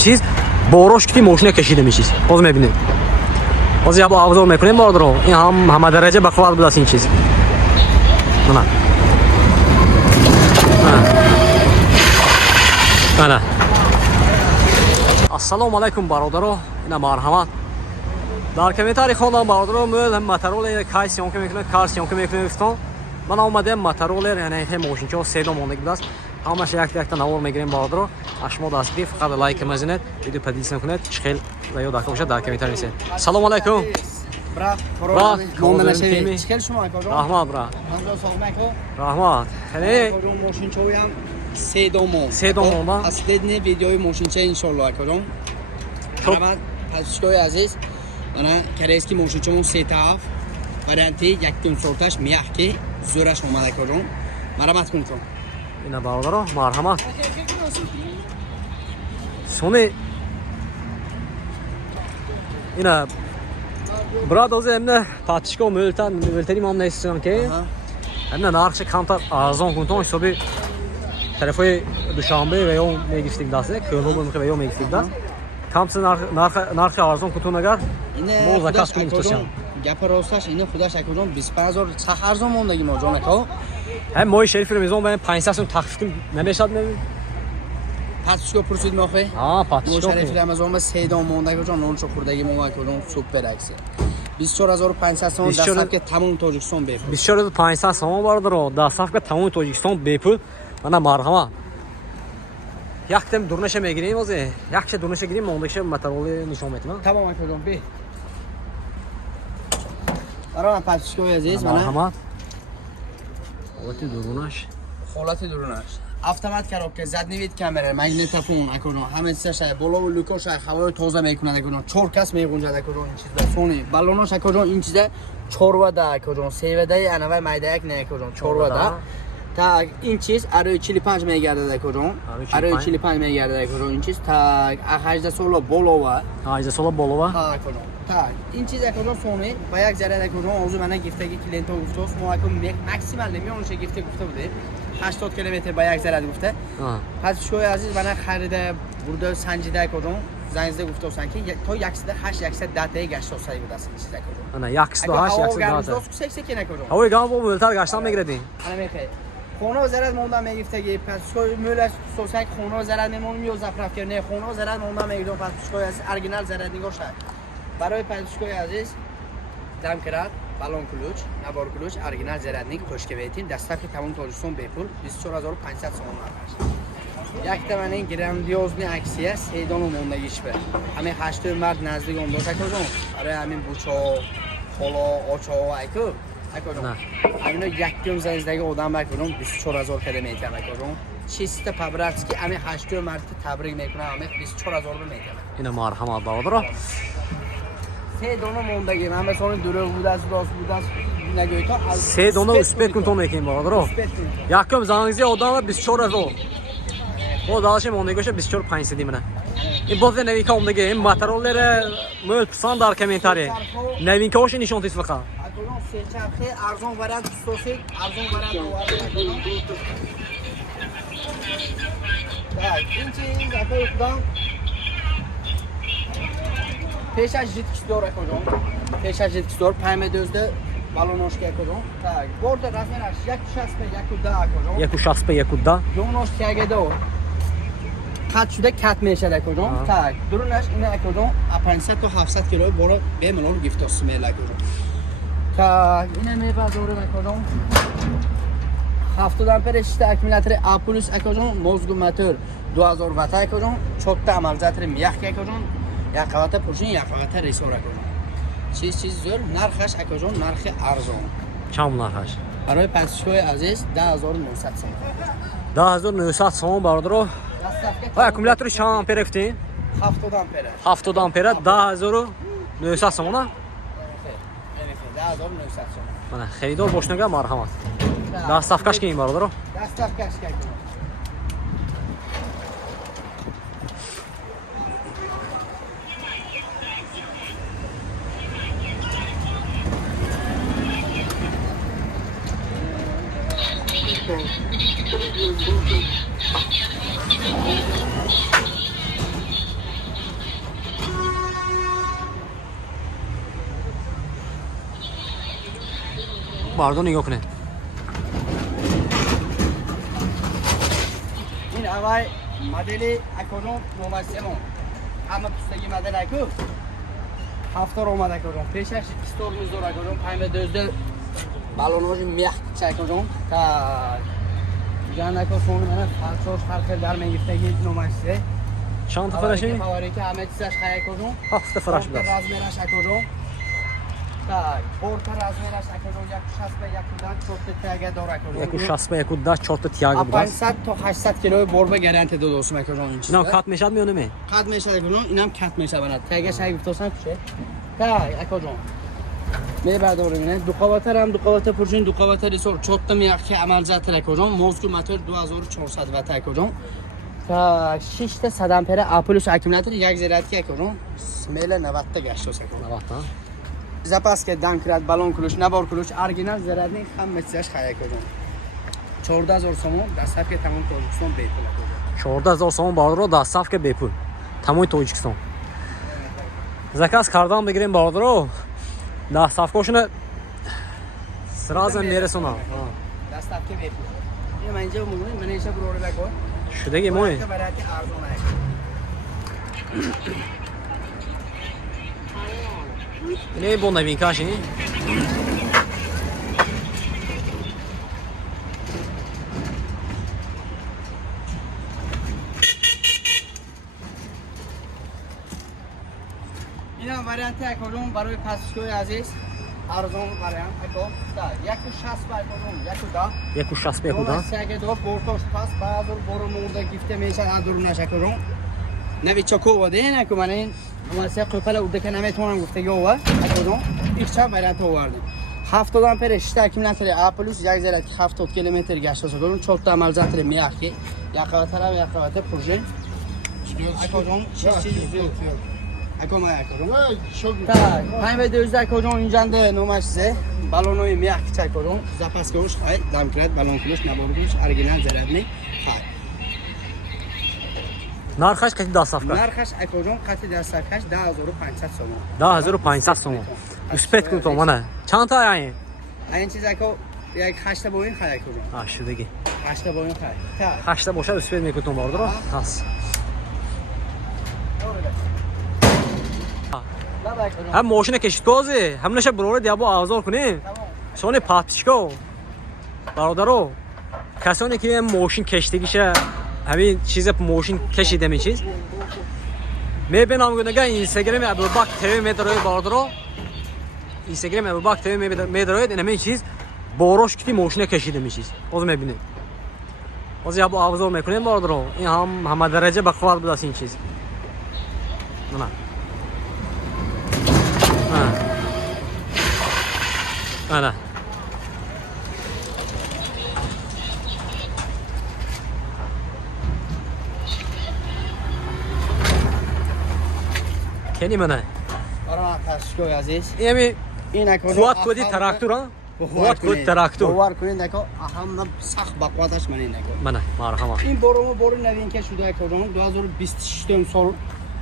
چیز باراش که ماشین کشیده میشید باز میبینید باز یا با ابزار میکنیم باردرو این همه درجه بخواد بود این چیز نه السلام علیکم برادرو اینا مرحمت در کمیتاری خواندم برادرو مول موتورول کای سیون که میکنه کار سیون که میکنه گفتم من اومدم موتورول یعنی هم ماشین که سه مونده است همش یک تا نور میگیریم برادرو اشما دستی فقط لایک مزنید ویدیو پدیس نکنید خیلی زیاد داخل بشه در کمیتاری نیست سلام علیکم برا نامنشه چیکار شما کجا رحمت برا منو سلام علیکم رحمت خیلی ماشین چویم سه دوم با اصل نه ویدیوی ماشین چه ان شاء الله کجا بعد پاسشوی عزیز انا کریسکی ماشین چون سه طرف وارنتی یک دون سورتاش میاخکی زورش اومده کجا مرحمت کنید اینا برادرو مرحمت سونی اینا براد از امne پاتشکو مولتنی مام نیستم که امne نارخش کانتر ارزان کنتون حسابی طرفای دوشنبه و یا میگفتیم دسته کلو بود که یا میگفتیم دست کامس نارخ ارزان کنتون اگر مو زکات کنیم توشان گپ راستش اینو خودش اکجون 25000 چه ارزان موندگی ما جان تو هم مای شریف رو میزون با 500 سوم تخفیف نمیشد نه پاتشکو پرسید ماخه پاتشکو شریف رمضان با 3 دام موندگی جان اون چه خوردگی ما کدوم سوپر عکس 24500 سوم دستم که تمام تاجیکستان بپول 24500 سوم باردارو دستم که تمام تاجیکستان بپول من مرحمت یکتم دورنش میگیریم واسه یکش دورنش گیریم موندگیش مترول نشون میدیم تمام کدوم بی برام پاتشکو عزیز من مرحمت حالت دورنش автомат коробка задневид камера магнитофон акуно ҳама чизаш боло лукош ҳавои тоза мекунад акуно 4 кас мегунҷад акуно ин чиза сони баллонош акуно ин чиза 4 вада акуно 3 вадаи анавай майдаак не акуно 4 вада так ин чиз арои 45 мегардад акуно арои 45 мегардад акуно ин чиз так 18 сола болова 18 сола болова акуно так ин чиз акуно сони ба як заряд акуно озу мана гифтаги клиенто гуфтос мо акуно максимал немиёнше гифте гуфта будем 80 کیلومتر با یک ضرب گفته پس شوی عزیز من خریده برده سنجیده کردم زنجیده گفته بودن که تا 108 110 تا گشت سری بود اصلا چیزا کردم انا 108 110 تا سکس کی نکردم هوای گام با مولتر گشتم میگردین انا میخوای خونه زرد موندم میگفتگی پس شوی مولش سوسک خونه زرد نمون میو زفرف کرد خونه زرد موندم میگردم پس شوی از اورجینال زرد نگاه شد برای پس شوی عزیز دم کرد بالون کلوچ نوار کلوچ اورجینال زرادنیک خوشگه بیتین دستک تمام تاجیکستان بپول 24500 سوم نرخش یک تا من این گراندیوزنی عکسیه سیدان و موندگیش به همین 8 مرد نزدیک اون دو تکوزون برای همین بوچا خلا آچا و اکوزون همینو یک دون زنزدگی آدم بکنم 24000 کده میتیم اکوزون چیست پبرکس که همین 8 مرد تبریک میکنه همین 24000 میتیم اینا مرحمت برادر سه دونه موندگی من مثلا دوره بود از راست بود از نگوی تا سه دونه اسپیت کنتون میکنیم برادر یکم زنگزی آدم 24000 او داشت موندگیش 24500 دیمونه این باز نوینکا اومده این ماترولر مول پسند در کامنتاری نوینکاش نشون تیز فقط سه چرخه ارزان ورد سوسی ارزان ورد این چیز اپل خودم پیش از جیت دور کردم پیش از جیت دور پایمه دزده بالونش کردم tak برد رسمش یک شست به یک ده کردم یک شست به یک ده جونش کردم کات شده کات میشه کردم tak درونش اینه کردم 500 تا 700 کیلو برو به ملون گیفت اسمیل کردم tak اینه میبازوره کردم 70 آمپر اکومولاتور آپولوس کردم موزگو موتور 2000 وات کردم چوت عملزاتر میخ کردم یا قوت پوشین یا قوت ریسور کردم چیز زور نرخش اکجون نرخ ارزان چند نرخش برای پاسشوی عزیز 10900 سوم 10900 سوم برادر و اکومولاتور چند آمپر گفتین 70 آمپر 70 آمپر 10900 سوم نه 10900 سوم من خریدار باشنگه مرحمت دستافکش کنیم برادر دستافکش کنیم باردون نگاه کنید. این اول مدل اکونوم نومسیمون همه پستگی مدل اکو هفتار اومد اکونوم پیشش استور میزور اکونوم پایمه دوزده بالونوش میخ اکونوم تا جان اکو سون من فرچوش خلق در میگفتگی نومسیه چند تا فرشه؟ فواری که همه چیزش خیلی اکونوم 7 تا فرش بود بود. رازمرش اکونوم Orta razmerash akajon 160 110 dor akajon. 160 110 4 تا تیاگ بود. 500 تا 800 کیلو بربه گارانتی دو دوستم akajon این چیزا. اینا کات میشد میونه می. کات میشه akajon اینم کات میشه برات. تگش های گفتم چه؟ تای akajon. می بردار میونه دو قواتر هم دو قوات پرچین دو قوات ریسور 4 تا میخ که عمل زات akajon موزگو موتور 2400 وات akajon. تا 6 تا 100 امپر اپولوس اکیومولاتور یک زیرات که akajon سمیل 90 تا گشت akajon. 90 تا. زپاس که دام کرد بالون کلوش نبار کلوش ارگینال زرادنی خام مسیاش خیلی کجا 14000 سوم دستاف که تمام تاجیکستان بیپول کجا 14000 سوم باردرو دستاف که بیپول تمام تاجیکستان заказ کردم بگیریم باردرو دستافکوشون سرازم میرسونم دستاف که بیپول این من اینجا میگم من اینجا برو بگو شدگی موی برای ارزونه نه بون نوین کاشی اینا وریانت اکولون برای پاسشوی عزیز ارزون وریانت اکو تا 160 با اکولون 160 بکودا سگه دو بورتوش پاس بعضو برو مورد گیفته میشه ادرون نشکرون نوی چکو وده نه که من این واسه قفل اوده که نمیتونم گفته گو اکولون ایک چا وریانت آوردم 70 امپر 6 اکیومولاتور اپولوس 170 کیلومتر گشت سازون 4 تا عمل زات میاخی یا قواتر یا قوات پروژه اکولون چیزی اکوما اکولون تا پایین دوزده اکولون اینجا ده نوماشزه بالونوی میاخ چای اکولون زپاس کوش خای دام کرد بالون کلوش نباروش ارگینال زرادنی خای نرخش کتی دستاف کرد نرخش اکولون قطع دستاکش 10500 سوم 10500 سوم اسپت کن تو منه چند تا این این چیز اکو یک 8 بوین خای اکولون شدگی 8 بوین خای 8 باشه اسپت میکنم باردرو هست هم ماشین کشید تازه هم نشه برور دیابو آزار کنیم شونه پاپشکو برادرو کسانی که ماشین کشیدگیشه همین چیز ماشین کشیده می چیز میبینم گونگا اینستاگرام ابوبکر تیوی میدروی برادرو اینستاگرام ابوبکر تیوی میدروی این همین چیز باروش کتی ماشین کشیده می چیز از میبینید از یابو آزار میکنیم برادرو این هم درجه بخواد بود از این چیز نه نه کنی منه آره پاسشوی عزیز این اکولون قوت کدی تراکتور ها قوت کدی تراکتور باور کنید نکو اهم سخت بقواتش من این نکو منه مرحبا این برو نوین که شده اکولون 2026 سال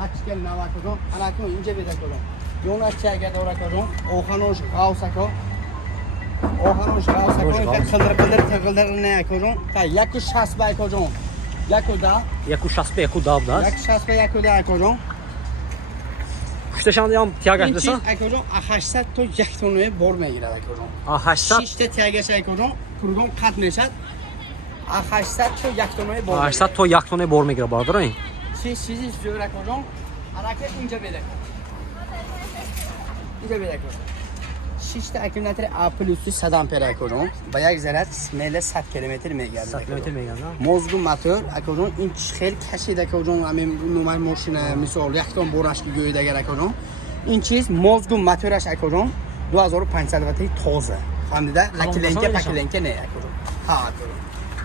هچکل نو اکولون الاکو اینجا بده اکولون یوناش چه دور اکولون اوخانوش غاوسکو این خلدر نه اکولون تا 160 با اکولون 160 110 داست 160 با اکولون کشتشان دیام تیاگش این چیز دستا اکولون 800 تا یک تونه بر میگیره اکولون 800 6 تا تیاگش اکولون پروگرام قط میشد 800 تا یک تونه بر 800 تا یک تونه بر میگیره برادر این چیزی زور اکولون الاکه اینجا بده اینجا بده اکولون 6 تا اکیومولاتور اپولوس 100 امپر اکولون با یک ذره میل 100 کیلومتر میگرده 100 کیلومتر میگن موزگو موتور اکولون این خیلی کشیده اکولون همین نومای ماشین مثال یک تون برش گوید اگر اکولون این چیز موزگو موتورش اکولون 2500 واتی تازه فهمیده لکلنکه پکلنکه نه اکولون ها اکولون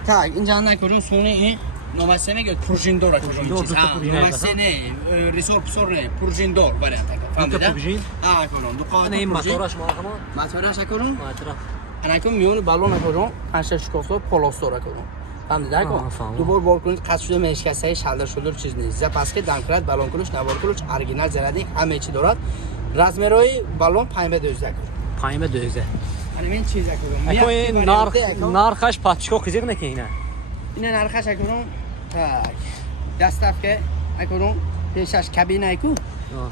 تا اینجا اکولون سونه این نوماسه میگه پروژیندور اکولون چیز نوماسه نه ریسور پسور نه پروژیندور وریانت فهمیده ها اکولون دو قاعده این موتورش مرحبا موتورش اکولون موتور انکم میون بالون اکولون پنج شکافت پلاستور اکولون فهمیده دوبار بار کنید قصد شده مشکسته شلدر شده چیز نیست پس که دم کرد بالون کلوش نوار کلوش ارگینال زرادی همه چی دارد رزمرای بالون 5 به 12 5 به 12 همین چیزا کنم اکو این نارخش پاتشکو خیزیق نکنه این نرخش کنم tak دستف که اکنون پیشش کابینه کو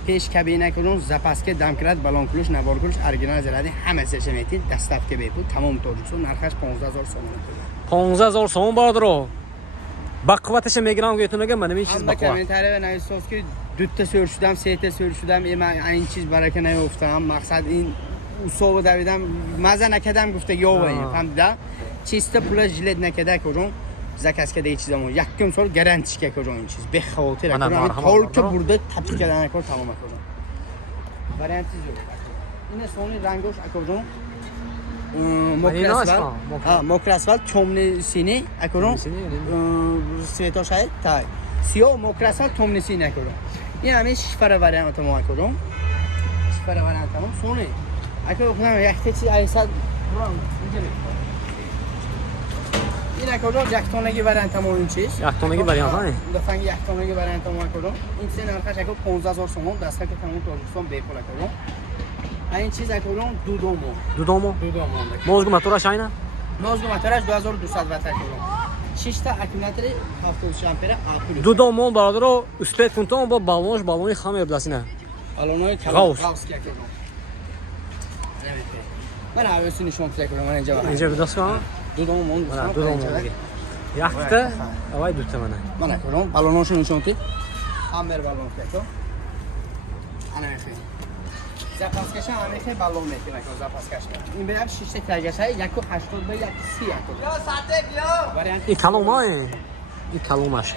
پیش کابینه کنون زپاسکه دمکرات بالون کلوش نوار کلوش ارگینال زرادی همه سشمیتی دستف که بیپو تمام توجسو نرخش 15000 سومون 15000 سوم بادرو بقوتش میگیرم که تو نگم من این چیز بقوت بقوت کامنتاره و نویسوس که دوتا سور شدم سه تا سور شدم این چیز برای که نیفتم مقصد این اصول دویدم مزه نکردم گفته یا فهمیدم چیستا پول جلد نکرده کجون زکاس که دیگه چیزامو یکم سال گارانتیش که کجون این چیز به خاطر کنم طور که برده تبدیل کردن کار تمام کجون وارانتی زور این سونی رنگوش کجون موکراسفال تومنی سینی اکرون سیتا شاید تای سیو موکراسفال تومنی سینی اکرون این همه شفره وارانت ما اکرون شفره وارانت ما سونی اکرون خودم یک چیز ایساد برام اینجوری این اکرون یک تونگی وارانت ما این چیز یک تونگی وارانت ها دفعه یک تونگی وارانت ما اکرون این سه نرخش اکرون 15000 سوم دسته که تمام توجسون بیپول اکرون این چیز اکرون دو دومو موزگو موتورش اینه موزگو موتورش 2200 وات اکرون 6 تا اکومولاتور 70 آمپر آپول دو دومو برادرو اسپت کنتون با بالونی خام بلاسینه بالونای غاوس که اکرون من عوضی نشون اکرون من اینجا بدست کنم دو دومو یخته اوای دوتا من اکرون بالوناشو نشون تی همبر بالون اکرون انا میخوام زپاسکش همه که بالون میکنه که زپاسکش این برای 6 تا تاگش های 1.80 به 1.30 این کلومه این کلومش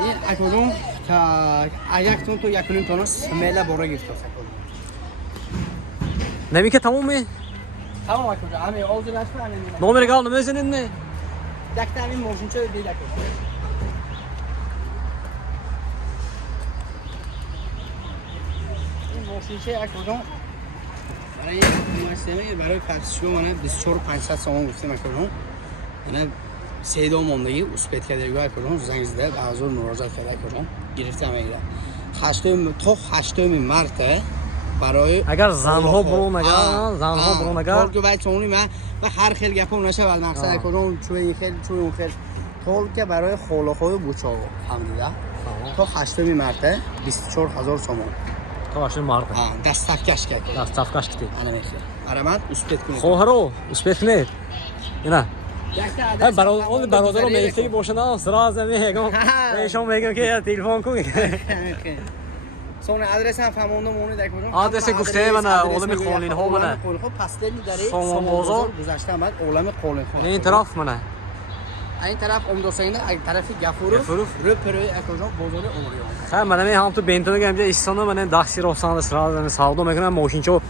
این اکرون تا یک تون تو 1.5 تون سمیلا برای گرفته اکرون نمی که تمومه تمام اکرون همه اول داشت همین نمره قال نمیزنین نه یک تا همین موشن چه دیگه اکرون موشیشه اکرون برای مؤسسه برای پرسشو من 24500 سوم گفتم اکرون من سه دو موندگی اسپت کردگی اکرون زنگ زده به حضور مراجعه کرده اکرون گرفتم میگیره 8 مارت برای اگر زنها برون اگر که باید چونی من هر خیلی گپم نشه ولی مقصد اکرون چوی خیلی چوی اون خیلی طول که برای خولخوی بوچاو حمدیده تا 8 مارت 24000 سوم تاشن مارد دستافکش کرد دستافکش کردی انا میخوام برام اسپت کنید خوهرو اسپت نه اینا برادر میگه باشه نه سراز میگم بهشون میگم که تلفن کن سون آدرس هم فهموندم اون دیگه کجا آدرس گفته من اولم خولین ها منه خب پاستل داره سوم بازار گذشته بعد اولم خولین ها این طرف منه این طرف امدوسینه این طرف گفوروف رو پروی اکوجا بازار اوریون خیر من هم تو بنتو میگم اینجا ایستانه من داخل روستان سراز ساودو میکنم ماشینچو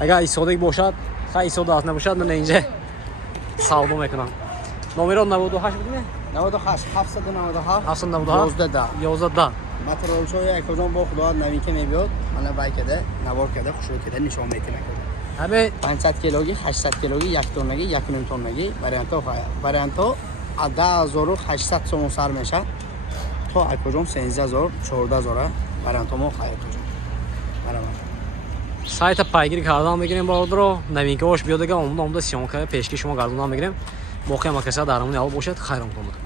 اگه ایستاده باشد خیلی ایستاده است نباشد من اینجا ساودو میکنم نمره 98 بود نه 98 797 797 11 ماترول شوی اکوجا با خدا نمی که میبیاد من بای کده نوار کده خوشو کده نشون میتونه همه 500 کیلوگی 800 کیلوگی 1 تونگی 1.5 تونگی وارانتو 10800 سوم سر میشه تو اکوجون 13000 14000 وارانتو ما خواهد کجون برام سایت پایگیری کردن میگیریم برادر نوین که باش بیاد دیگه اون سیون که پیشکی شما گردوندن میگیریم موقع مکسا درمون اول باشد خیرم کنید